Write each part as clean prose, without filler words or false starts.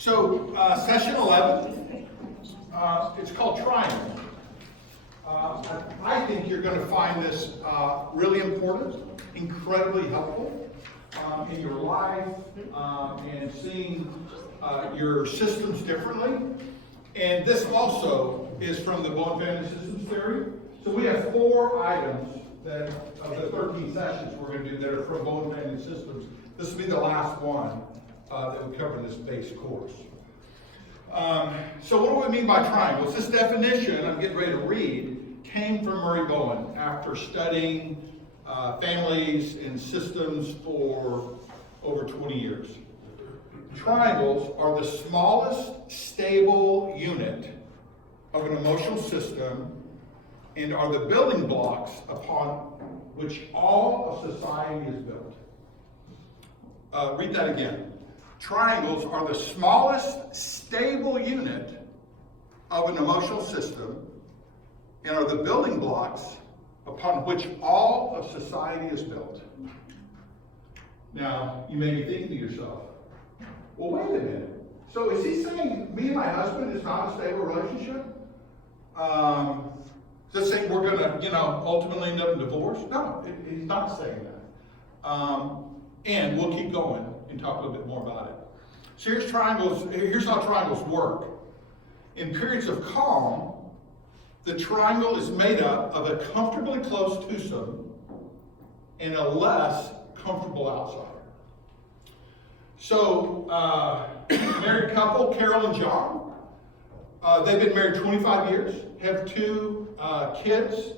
Session 11, it's called Triangle. I think you're going to find this really important, incredibly helpful in your life and seeing your systems differently. And this also is from the Bowen Family Systems Theory. So we have 4 items that of the 13 sessions we're going to do that are from Bowen Family Systems. This will be the last one that we cover in this base course. So what do we mean by triangles? This definition I'm getting ready to read came from Murray Bowen after studying families and systems for over 20 years. Triangles are the smallest stable unit of an emotional system and are the building blocks upon which all of society is built. Read that again. Triangles are the smallest stable unit of an emotional system and are the building blocks upon which all of society is built. Now, you may be thinking to yourself, well, wait a minute. So is he saying me and my husband is not a stable relationship? Does it say we're going to, ultimately end up in divorce? No, he's not saying that. And we'll keep going and talk a little bit more about it. So here's how triangles work. In periods of calm, the triangle is made up of a comfortably close twosome and a less comfortable outsider. So, married couple, Carol and John, they've been married 25 years, have 2 kids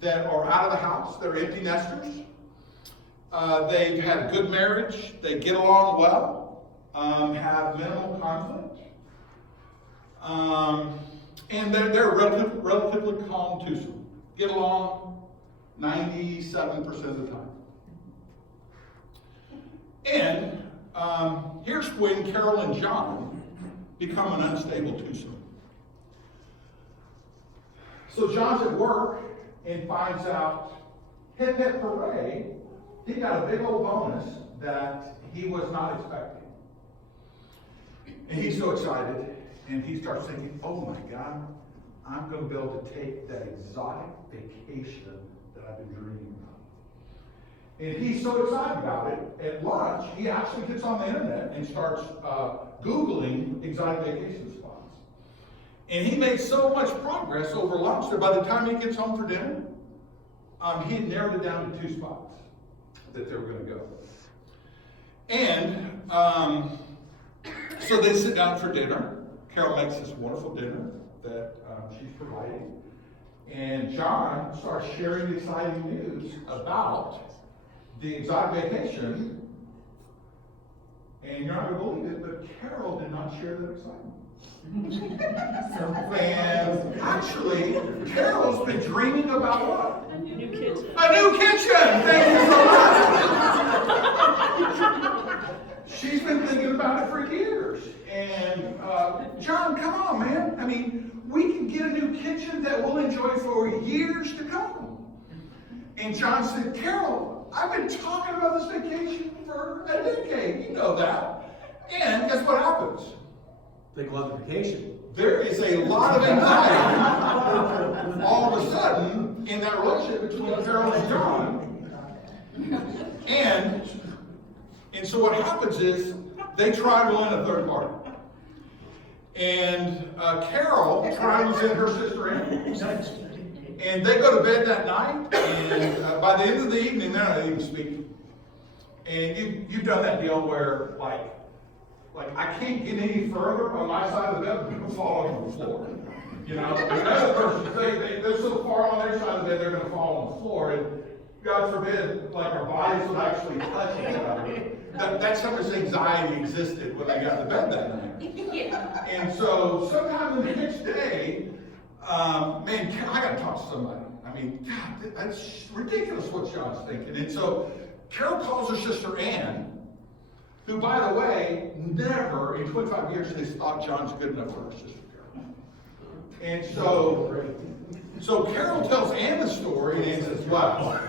that are out of the house. They're empty nesters. They've had a good marriage. They get along well, have minimal conflict. And they're relatively calm twosome. Get along 97% of the time. And here's when Carol and John become an unstable twosome. So John's at work and finds out, hip hip hooray, he got a big old bonus that he was not expecting. And he's so excited, and he starts thinking, oh my God, I'm going to be able to take that exotic vacation that I've been dreaming about. And he's so excited about it, at lunch, he actually gets on the internet and starts Googling exotic vacation spots. And he made so much progress over lunch that by the time he gets home for dinner, he had narrowed it down to 2 spots that they were going to go. And so they sit down for dinner. Carol makes this wonderful dinner that she's providing. And John starts sharing the exciting news about the exotic vacation. And you're not going to believe it, but Carol did not share that excitement. And actually, Carol's been dreaming about what? A new kitchen. A new kitchen! Thank you so much! She's been thinking about it for years. And John, come on, man. I mean, we can get a new kitchen that we'll enjoy for years to come. And John said, Carol, I've been talking about this vacation for a decade. You know that. And guess what happens? They love the vacation. There is a lot of anxiety all of a sudden in that relationship between Carol and John. And so what happens is they triangle in a third party. And Carol triangles in her sister Ann. And they go to bed that night, and by the end of the evening, they're not even speaking. And you've done that deal where, like I can't get any further on my side of the bed, I'm going to fall on the floor. And the other person, they're so far on their side of the bed, they're going to fall on the floor. And God forbid, our bodies would actually touch each other. That's how much anxiety existed when they got to bed that night. Yeah. And so sometime the next day, man, I got to talk to somebody. I mean, God, that's ridiculous what John's thinking. And so Carol calls her sister Ann, who, by the way, never in 25 years has thought John's good enough for her sister Carol. And so Carol tells Ann the story, and Ann says, wow,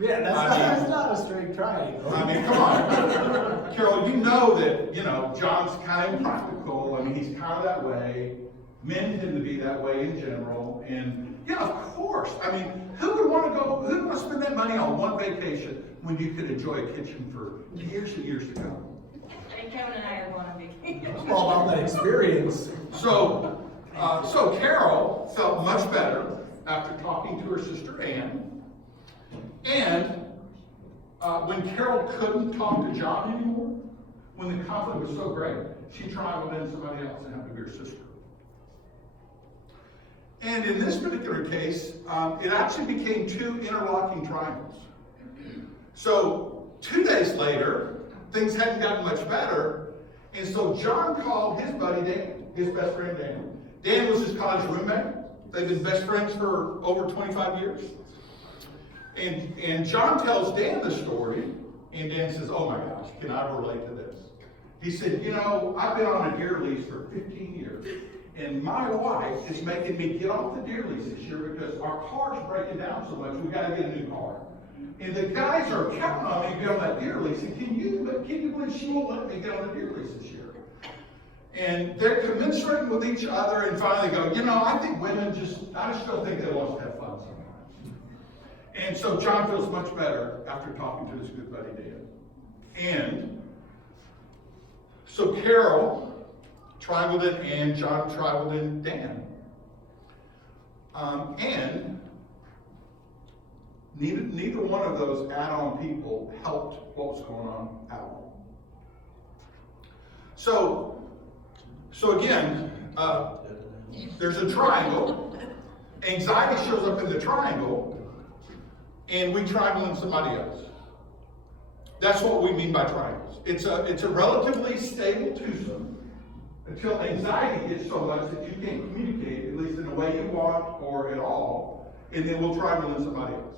Yeah, I mean- that's not a straight triangle. I mean, come on. Carol, you know that, John's kind of impractical. I mean, he's kind of that way. Men tend to be that way in general. And yeah, of course. I mean, who would want to spend that money on one vacation when you could enjoy a kitchen for years and years to come? And Kevin and I are going on vacation. It's all about that experience. So Carol felt much better after talking to her sister Ann. And when Carol couldn't talk to John anymore, when the conflict was so great, she triangled in somebody else and happened to be her sister. And in this particular case, it actually became two interlocking triangles. So 2 days later, things hadn't gotten much better, and so John called his buddy Dan, his best friend Dan. Dan was his college roommate. They've been best friends for over 25 years. And John tells Dan the story, and Dan says, oh my gosh, can I relate to this? He said, I've been on a deer lease for 15 years, and my wife is making me get off the deer lease this year because our car's breaking down so much, we gotta get a new car. And the guys are counting on me to be on that deer lease, and can you believe she won't let me get on the deer lease this year? And they're commiserating with each other and finally go, I think women I just don't think they want to have fun sometimes. And so John feels much better after talking to his good buddy Dan. And so Carol triangled in Ann, John triangled in Dan. And neither one of those add-on people helped what was going on at all. So again, there's a triangle. Anxiety shows up in the triangle, and we triangle in somebody else. That's what we mean by triangles. It's a relatively stable twosome until anxiety gets so much that you can't communicate, at least in the way you want or at all, and then we'll triangle in somebody else.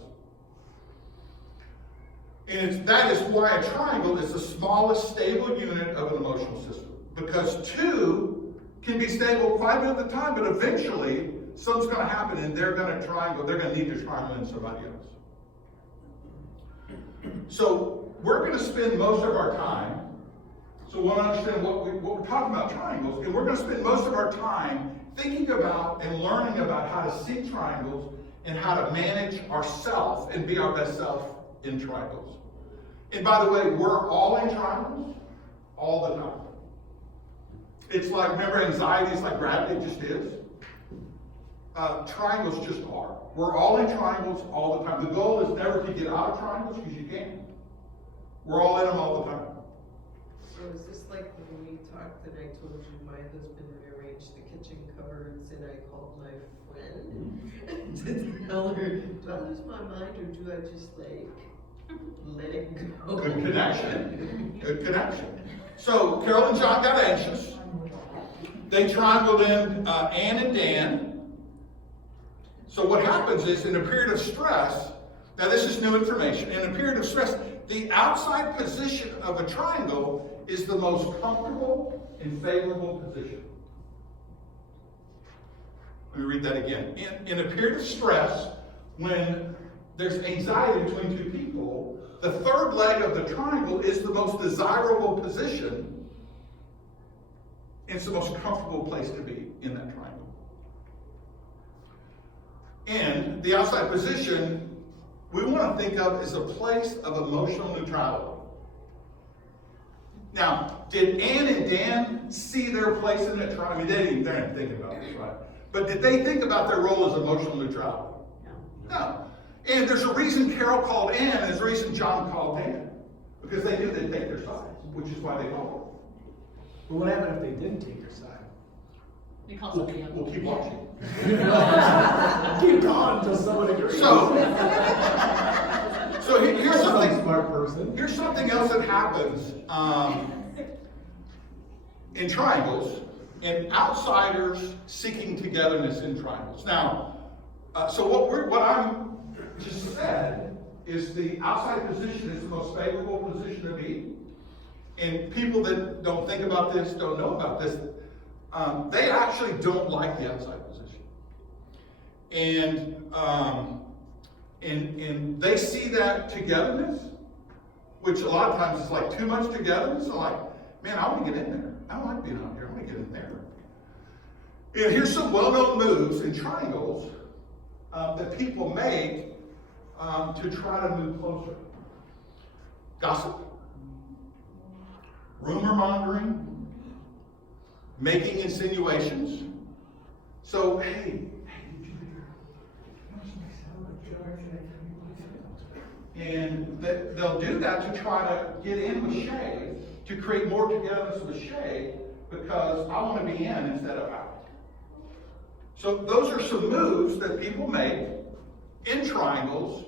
And that is why a triangle is the smallest stable unit of an emotional system. Because two can be stable quite a bit of the time, but eventually something's going to happen and they're going to need to triangle in somebody else. So we're going to spend most of our time, so we'll understand what we're talking about triangles, and we're going to spend most of our time thinking about and learning about how to see triangles and how to manage ourselves and be our best self in triangles. And by the way, we're all in triangles all the time. It's like, remember, anxiety is like gravity, it just is. Triangles just are. We're all in triangles all the time. The goal is never to get out of triangles because you can't. We're all in them all the time. So is this like when we talked and I told you my husband rearranged the kitchen cupboards and I called my friend to tell her, do I lose my mind or do I just let it go? Good connection. Good connection. So Carol and John got anxious. They triangled in Ann and Dan. So what happens is, in a period of stress, now this is new information, in a period of stress, the outside position of a triangle is the most comfortable and favorable position. Let me read that again. In a period of stress, when there's anxiety between two people, the third leg of the triangle is the most desirable position. It's the most comfortable place to be in that triangle. And the outside position, we want to think of as a place of emotional neutrality. Now, did Ann and Dan see their place in that triangle? I mean, they didn't think about this, right? But did they think about their role as emotional neutrality? No. And there's a reason Carol called Ann, and there's a reason John called Dan. Because they knew they'd take their sides, which is why they called. But what happened if they didn't take your side? We call somebody else. We'll keep watching. Keep going until someone agrees. So here's Some something. smart person. Here's something else that happens in triangles, and outsiders seeking togetherness in triangles. Now, so what I'm just said is the outside position is the most favorable position to be. And people that don't think about this, don't know about this, they actually don't like the outside position. And And they see that togetherness, which a lot of times is like too much togetherness. They're like, man, I want to get in there. I don't like being out here. I want to get in there. And here's some well-known moves in triangles that people make to try to move closer. Gossip, rumor mongering, making insinuations. So, hey, did you hear? And they'll do that to try to get in with Shay, to create more togetherness with Shay, because I want to be in instead of out. So those are some moves that people make in triangles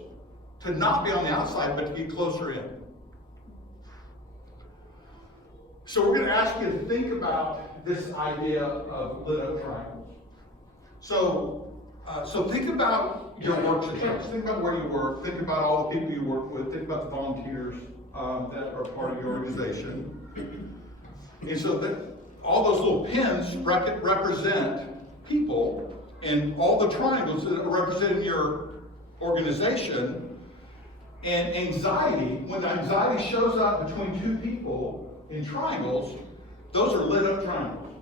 to not be on the outside, but to get closer in. So we're going to ask you to think about this idea of lit up triangles. So think about your work situations. Think about where you work. Think about all the people you work with. Think about the volunteers that are part of your organization. And so that all those little pins represent people, and all the triangles that represent your organization. And anxiety, when anxiety shows up between two people in triangles, those are lit up triangles.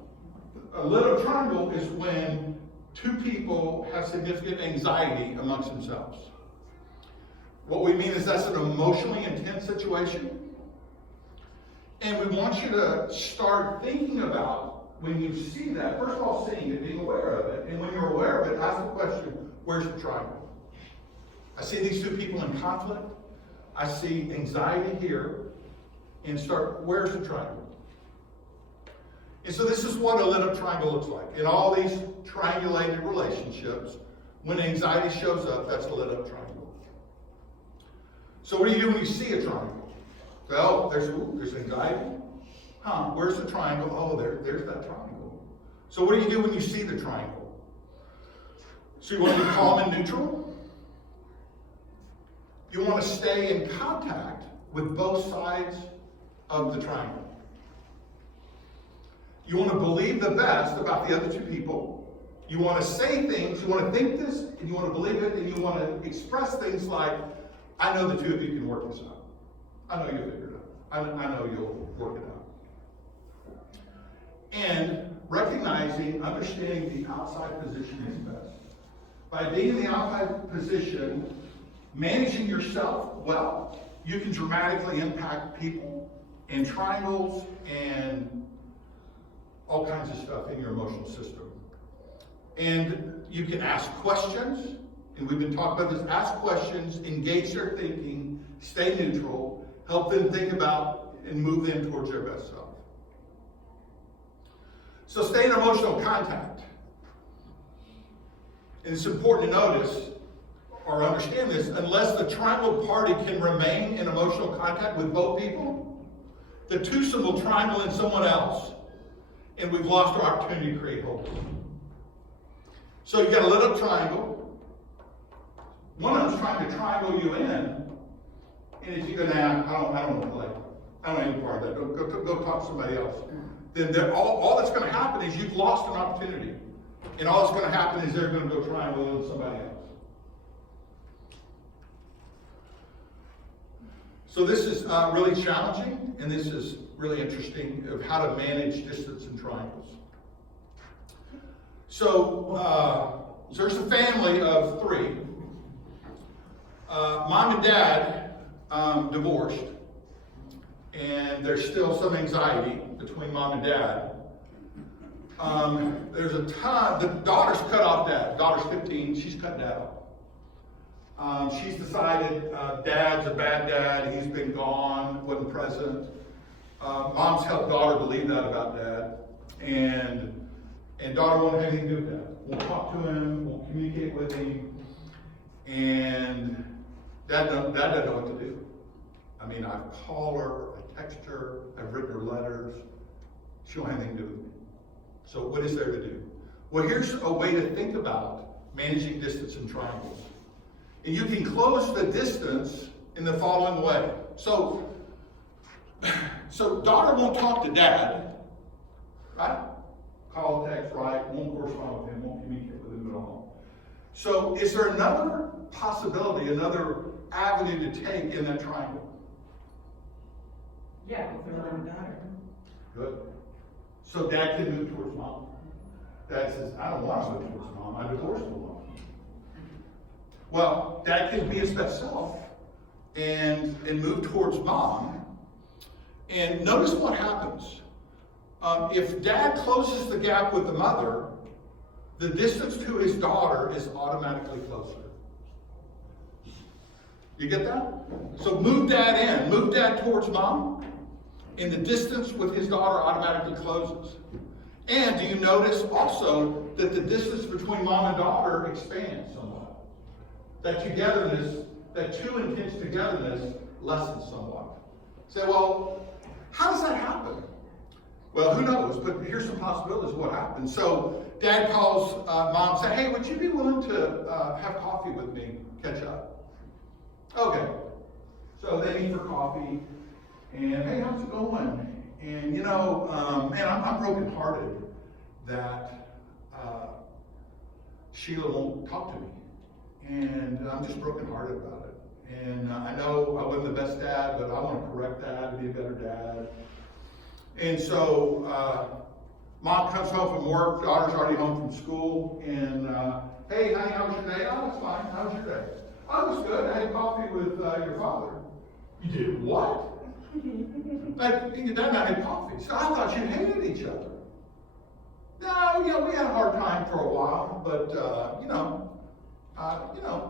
A lit up triangle is when two people have significant anxiety amongst themselves. What we mean is that's an emotionally intense situation. And we want you to start thinking about, when you see that, first of all, seeing it, being aware of it. And when you're aware of it, ask the question, where's the triangle? I see these two people in conflict. I see anxiety here. And start, where's the triangle? And so this is what a lit up triangle looks like. In all these triangulated relationships, when anxiety shows up, that's a lit up triangle. So what do you do when you see a triangle? Well, there's anxiety. Where's the triangle? Oh, there's that triangle. So what do you do when you see the triangle? So you want to be calm and neutral? You want to stay in contact with both sides of the triangle. You want to believe the best about the other two people. You want to say things, you want to think this, and you want to believe it, and you want to express things like, I know the two of you can work this out. I know you'll figure it out. I know you'll work it out. And recognizing, understanding the outside position is best. By being in the outside position, managing yourself well, you can dramatically impact people and triangles and all kinds of stuff in your emotional system. And you can ask questions, and we've been talking about this, ask questions, engage their thinking, stay neutral, help them think about and move them towards their best self. So stay in emotional contact. And it's important to notice or understand this, unless the triangle party can remain in emotional contact with both people, the twosome will triangle in someone else, and we've lost our opportunity to create hope. So you've got a lit up triangle. One of them's trying to triangle you in, and if you're going to have, I don't want to play. I don't want any part of that. Go talk to somebody else. Then all that's going to happen is you've lost an opportunity. And all that's going to happen is they're going to go triangle with somebody else. So this is really challenging, and this is really interesting of how to manage distance in triangles. So there's a family of three. Mom and dad divorced, and there's still some anxiety between mom and dad. There's a ton, the daughter's cut off dad. Daughter's 15, she's cut dad off. She's decided dad's a bad dad, he's been gone, wasn't present. Mom's helped daughter believe that about dad. And daughter won't have anything to do with that. Won't talk to him, won't communicate with him. And dad doesn't know what to do. I mean, I call her, I text her, I've written her letters. She won't have anything to do with me. So what is there to do? Well, here's a way to think about managing distance in triangles. And you can close the distance in the following way. So daughter won't talk to dad, right? Call, text, write, won't correspond with him, won't communicate with him at all. So is there another possibility, another avenue to take in that triangle? Yeah, with their mother and daughter. Good. So dad can move towards mom. Dad says, I don't want to move towards mom, I divorced my mom. Well, dad can be his best self and move towards mom. And notice what happens. If dad closes the gap with the mother, the distance to his daughter is automatically closer. You get that? So move dad towards mom, and the distance with his daughter automatically closes. And do you notice also that the distance between mom and daughter expands somewhat? That togetherness, that two intense togetherness lessens somewhat. Say, well, how does that happen? Well, who knows, but here's some possibilities of what happens. So dad calls mom and says, hey, would you be willing to have coffee with me, catch up? Okay. So they meet for coffee, and hey, how's it going? And you know, man, I'm brokenhearted that Sheila won't talk to me. And I'm just brokenhearted about it. And I know I wasn't the best dad, but I want to correct that and be a better dad. And so mom comes home from work, daughter's already home from school, and hey, honey, how was your day? Oh, it's fine. How was your day? Oh, it was good. I had coffee with your father. You did what? Like, your dad and I had coffee. So I thought you hated each other. No, you know, we had a hard time for a while, but you know,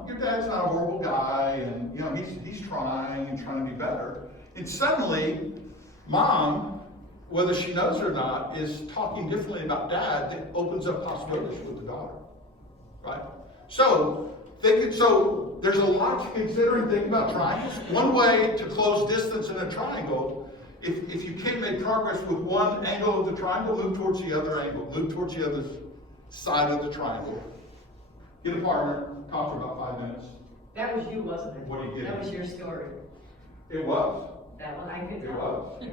your dad's not a horrible guy, and you know, he's trying to be better. And suddenly, mom, whether she knows it or not, is talking differently about dad that opens up possibilities with the daughter, right? So there's a lot to consider and think about triangles. One way to close distance in a triangle, if you can't make progress with one angle of the triangle, move towards the other angle. Move towards the other side of the triangle. Get a partner, talk for about 5 minutes. That was you, wasn't it? What do you get? That was your story. It was. That one, I could It tell. was.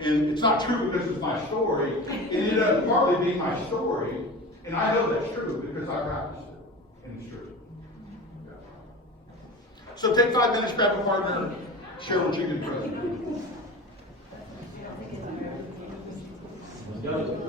And it's not true because it's my story. It ended up partly being my story, and I know that's true because I practiced it, and it's true. Yeah. So take 5 minutes, grab a partner, share what you did present. Daughter,